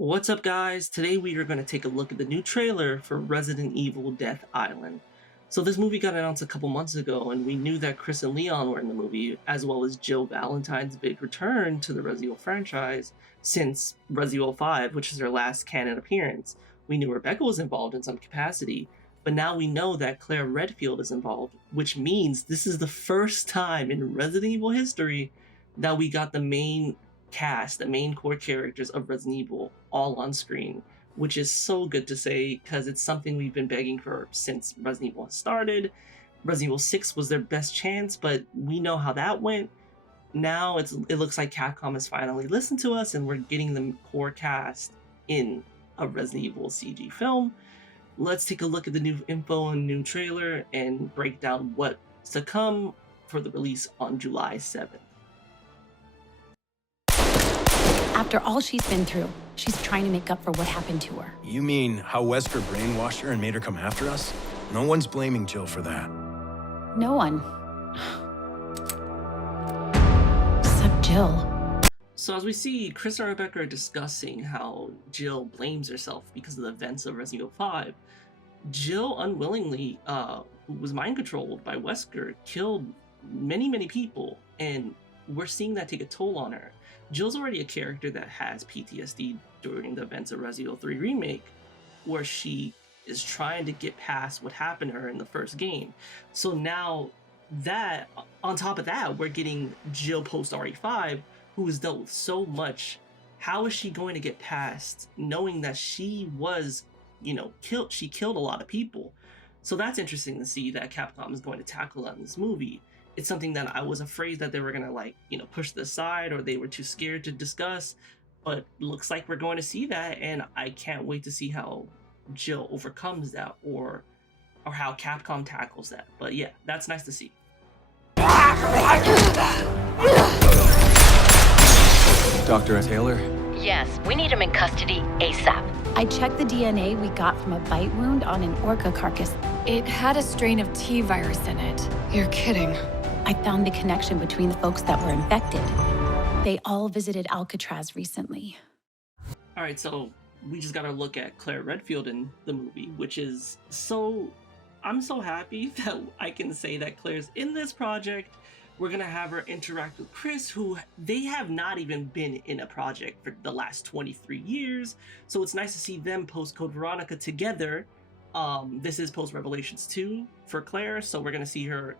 What's up, guys? Today we are going to take a look at the new trailer for Resident Evil Death Island. So this movie got announced a couple months ago, and we knew that Chris and Leon were in the movie, as well as Jill Valentine's big return to the Resident Evil franchise since Resident Evil 5, which is their last canon appearance. We knew Rebecca was involved in some capacity, but now we know that Claire Redfield is involved, which means this is the first time in Resident Evil history that we got the main cast, the main core characters of Resident Evil, all on screen, which is so good to say because it's something we've been begging for since Resident Evil started. Resident Evil 6 was their best chance, but we know how that went. Now it looks like Capcom has finally listened to us and we're getting the core cast in a Resident Evil CG film. Let's take a look at the new info and new trailer and break down what's to come for the release on July 7th. After all she's been through, she's trying to make up for what happened to her. You mean how Wesker brainwashed her and made her come after us? No one's blaming Jill for that. No one. Except Jill. So as we see, Chris and Rebecca are discussing how Jill blames herself because of the events of Resident Evil 5. Jill unwillingly, who was mind controlled by Wesker, killed many people, and we're seeing that take a toll on her. Jill's already a character that has PTSD during the events of Resident Evil 3 Remake, where she is trying to get past what happened to her in the first game. So now that, on top of that, we're getting Jill post RE5, who has dealt with so much. How is she going to get past knowing that she was, killed? She killed a lot of people. So that's interesting to see that Capcom is going to tackle that in this movie. It's something that I was afraid that they were gonna push this aside, or they were too scared to discuss, but looks like we're going to see that, and I can't wait to see how Jill overcomes that, or how Capcom tackles that. But yeah, that's nice to see. Dr. Taylor? Yes, we need him in custody ASAP. I checked the DNA we got from a bite wound on an orca carcass. It had a strain of T virus in it. You're kidding. I found the connection between the folks that were infected. They all visited Alcatraz recently. All right, so we just got to look at Claire Redfield in the movie, which is I'm so happy that I can say that Claire's in this project. We're going to have her interact with Chris, who they have not even been in a project for the last 23 years. So it's nice to see them post Code Veronica together. This is post Revelations 2 for Claire, so we're going to see her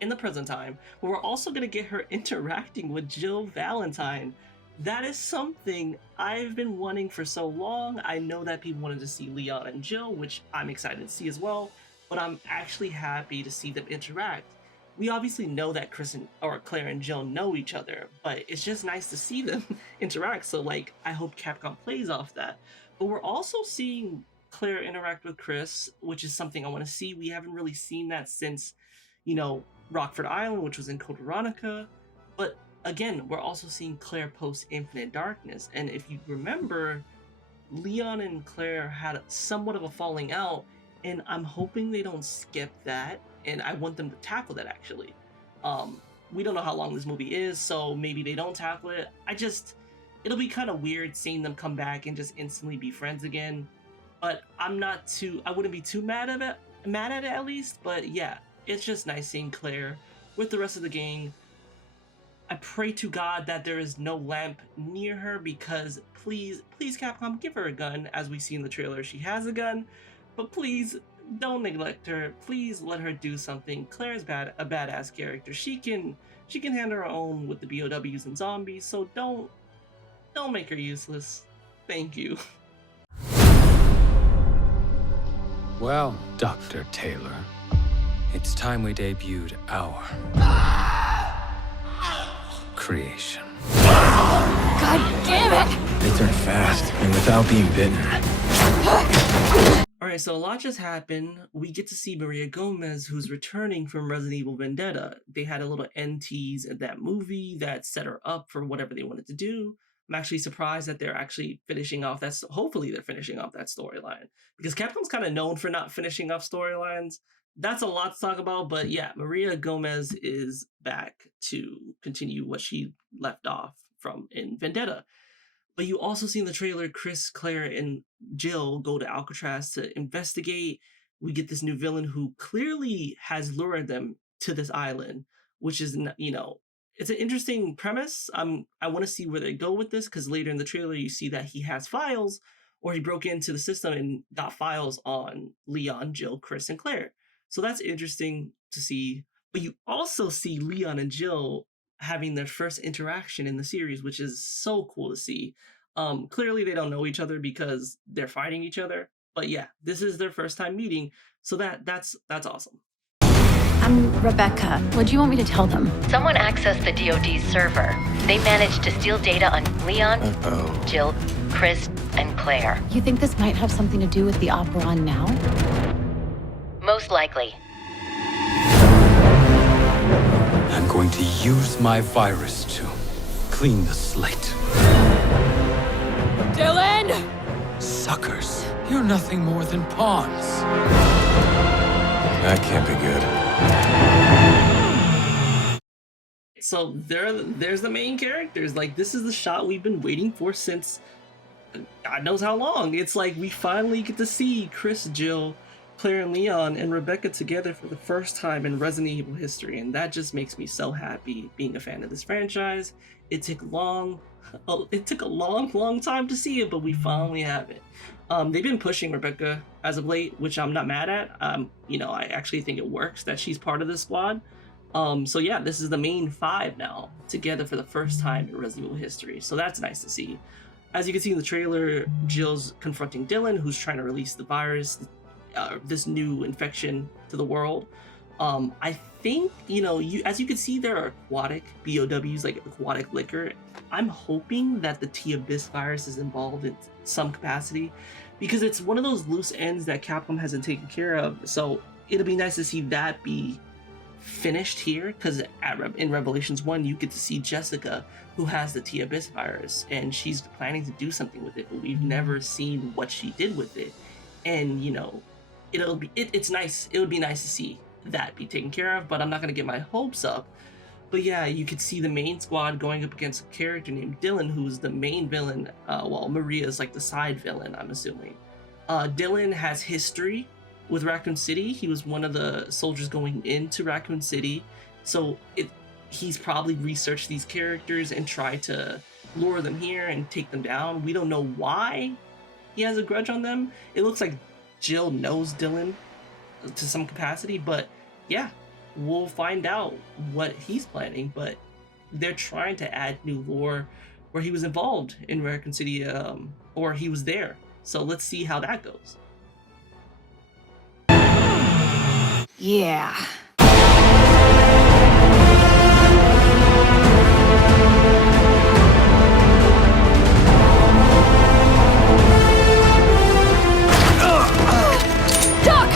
in the present time, but we're also going to get her interacting with Jill Valentine. That is something I've been wanting for so long. I know that people wanted to see Leon and Jill, which I'm excited to see as well, but I'm actually happy to see them interact. We obviously know that Claire and Jill know each other, but it's just nice to see them interact. So I hope Capcom plays off that. But we're also seeing Claire interact with Chris, which is something I want to see. We haven't really seen that since, Rockford Island, which was in Code Veronica. But again, we're also seeing Claire post Infinite Darkness. And if you remember, Leon and Claire had somewhat of a falling out, and I'm hoping they don't skip that, and I want them to tackle that actually. We don't know how long this movie is, so maybe they don't tackle it. It'll be kind of weird seeing them come back and just instantly be friends again. But I wouldn't be too mad at it at least. But yeah, it's just nice seeing Claire with the rest of the gang. I pray to God that there is no lamp near her, because please Capcom, give her a gun. As we see in the trailer, she has a gun, but please don't neglect her. Please let her do something. Claire's a badass character. She can handle her own with the BOWs and zombies, so don't make her useless. Thank you. Well, Dr. Taylor, it's time we debuted our creation. God damn it! They turn fast and without being bitten. Alright, so a lot just happened. We get to see Maria Gomez, who's returning from Resident Evil Vendetta. They had a little end tease at that movie that set her up for whatever they wanted to do. I'm actually surprised that they're actually finishing off that. Hopefully they're finishing off that storyline, because Capcom's kind of known for not finishing off storylines. That's a lot to talk about, but yeah, Maria Gomez is back to continue what she left off from in Vendetta. But you also see in the trailer Chris, Claire, and Jill go to Alcatraz to investigate. We get this new villain who clearly has lured them to this island, which is, it's an interesting premise. I want to see where they go with this because later in the trailer you see that he has files, or he broke into the system and got files on Leon, Jill, Chris, and Claire. So that's interesting to see. But you also see Leon and Jill having their first interaction in the series, which is so cool to see. Clearly they don't know each other because they're fighting each other, but yeah, this is their first time meeting, so that's awesome. I'm Rebecca. What do you want me to tell them? Someone accessed the DoD's server. They managed to steal data on Leon, Jill, Chris, and Claire. You think this might have something to do with the opera on now? Most likely. I'm going to use my virus to clean the slate. Dylan! Suckers, you're nothing more than pawns. That can't be good. So there's the main characters. Like, this is the shot we've been waiting for since God knows how long. It's like we finally get to see Chris, Jill, Claire, and Leon, and Rebecca together for the first time in Resident Evil history, and that just makes me so happy being a fan of this franchise. It took a long time to see it, but we finally have it. They've been pushing Rebecca as of late, which I'm not mad at. I actually think it works that she's part of this squad. So yeah, this is the main five now together for the first time in Resident Evil history. So that's nice to see. As you can see in the trailer, Jill's confronting Dylan, who's trying to release the virus, this new infection to the world. I think, as you can see, there are aquatic BOWs, like aquatic liquor. I'm hoping that the T-Abyss virus is involved in some capacity, because it's one of those loose ends that Capcom hasn't taken care of. So it'll be nice to see that be finished here, because in Revelations 1, you get to see Jessica, who has the T-Abyss virus, and she's planning to do something with it, but we've never seen what she did with it. And, it's nice. It would be nice to see that be taken care of, but I'm not going to get my hopes up. But yeah, you could see the main squad going up against a character named Dylan, who's the main villain, while Maria's like the side villain, I'm assuming. Dylan has history with Raccoon City. He was one of the soldiers going into Raccoon City, so he's probably researched these characters and tried to lure them here and take them down. We don't know why he has a grudge on them. It looks like Jill knows Dylan to some capacity, but yeah, we'll find out what he's planning. But they're trying to add new lore where he was involved in Raccoon City, or he was there. So let's see how that goes. Yeah. Doc!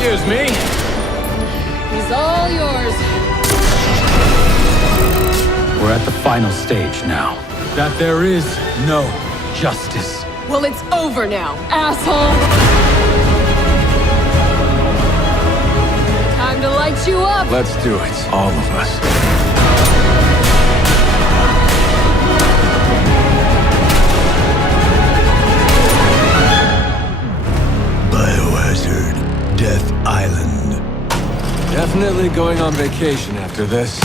Excuse me? He's all yours. We're at the final stage now. That there is no justice. Well, it's over now, asshole! Time to light you up! Let's do it, all of us. Biohazard, Death Island. Definitely going on vacation after this.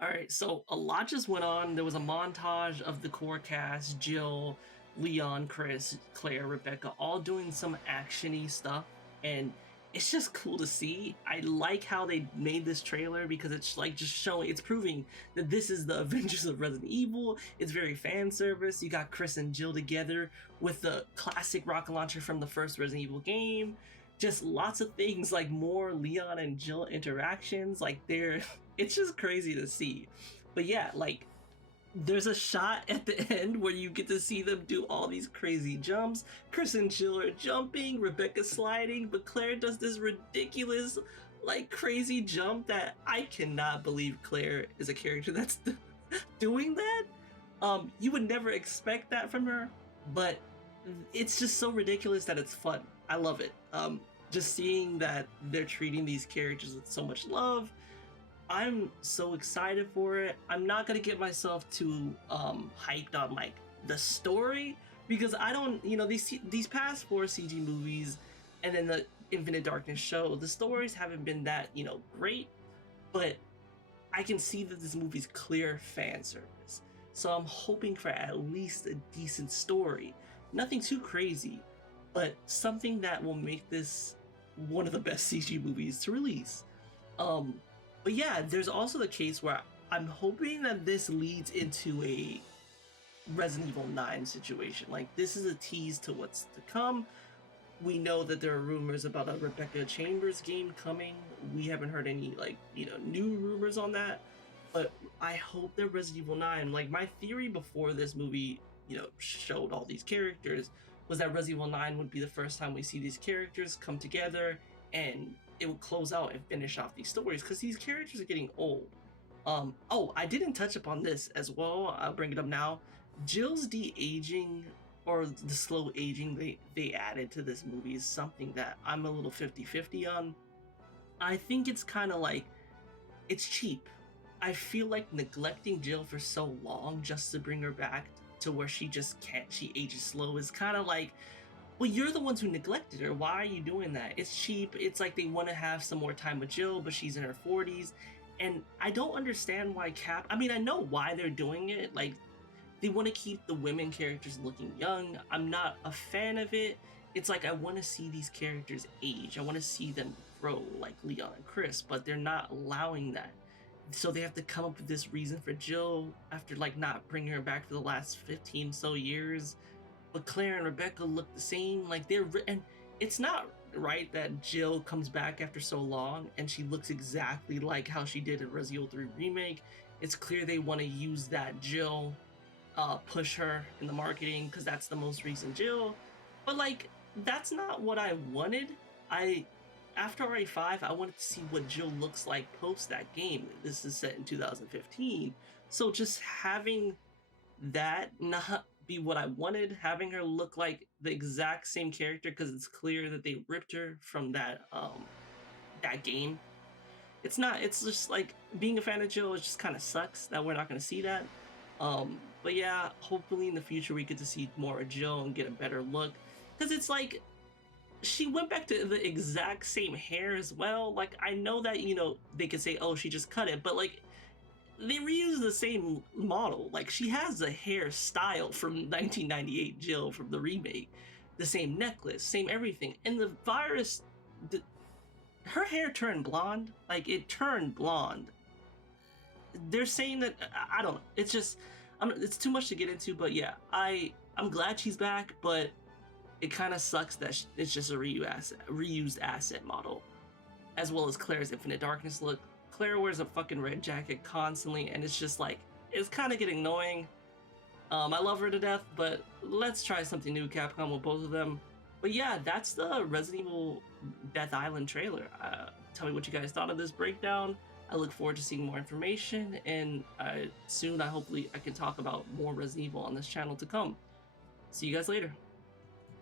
Alright, so a lot just went on. There was a montage of the core cast, Jill, Leon, Chris, Claire, Rebecca, all doing some action-y stuff, and it's just cool to see. I like how they made this trailer because it's like just showing, it's proving that this is the Avengers of Resident Evil. It's very fan service. You got Chris and Jill together with the classic rocket launcher from the first Resident Evil game. Just lots of things, like more Leon and Jill interactions. Like it's just crazy to see. But yeah, like there's a shot at the end where you get to see them do all these crazy jumps. Chris and Jill are jumping, Rebecca sliding, but Claire does this ridiculous, like, crazy jump that I cannot believe Claire is a character that's doing that. You would never expect that from her, but it's just so ridiculous that it's fun. I love it. Just seeing that they're treating these characters with so much love. I'm so excited for it. I'm not gonna get myself too hyped on like the story because I don't, you know, these past 4 CG movies and then the Infinite Darkness show, the stories haven't been that, you know, great, but I can see that this movie's clear fan service. So I'm hoping for at least a decent story. Nothing too crazy, but something that will make this one of the best CG movies to release. But yeah, there's also the case where I'm hoping that this leads into a Resident Evil 9 situation. Like, this is a tease to what's to come. We know that there are rumors about a Rebecca Chambers game coming. We haven't heard any, like, you know, new rumors on that. But I hope that Resident Evil 9, like, my theory before this movie, you know, showed all these characters was that Resident Evil 9 would be the first time we see these characters come together and it would close out and finish off these stories because these characters are getting old. Oh, I didn't touch upon this as well. I'll bring it up now. Jill's de-aging or the slow aging they added to this movie is something that I'm a little 50-50 on. I think it's kind of like, it's cheap. I feel like neglecting Jill for so long just to bring her back to where she just can't, she ages slow is kind of like, well, you're the ones who neglected her. Why are you doing that? It's cheap. It's like they want to have some more time with Jill, but she's in her 40s. And I don't understand why I mean, I know why they're doing it. Like, they want to keep the women characters looking young. I'm not a fan of it. It's like I want to see these characters age. I want to see them grow like Leon and Chris, but they're not allowing that. So they have to come up with this reason for Jill after like not bringing her back for the last 15 so years. But Claire and Rebecca look the same. Like and it's not right that Jill comes back after so long and she looks exactly like how she did in Resident Evil 3 Remake. It's clear they want to use that Jill, push her in the marketing because that's the most recent Jill. But like, that's not what I wanted. After RE5, I wanted to see what Jill looks like post that game. This is set in 2015. So just having that not be what I wanted, having her look like the exact same character because it's clear that they ripped her from that game. It's just like being a fan of Jill, it just kind of sucks that we're not going to see that. But yeah, hopefully in the future we get to see more of Jill and get a better look. Because it's like, she went back to the exact same hair as well. Like, I know that, you know, they could say, oh, she just cut it, but like, they reuse the same model. Like, she has the hairstyle from 1998 Jill from the remake. The same necklace, same everything. And the virus, her hair turned blonde. Like, it turned blonde. They're saying that, I don't know. It's just, it's too much to get into, but yeah, I'm glad she's back, but it kind of sucks that it's just a reused asset model, as well as Claire's Infinite Darkness look. Claire wears a fucking red jacket constantly, and it's just like, it's kind of getting annoying. I love her to death, but let's try something new, Capcom, with both of them. But yeah, that's the Resident Evil Death Island trailer. Tell me what you guys thought of this breakdown. I look forward to seeing more information, and soon hopefully I can talk about more Resident Evil on this channel to come. See you guys later.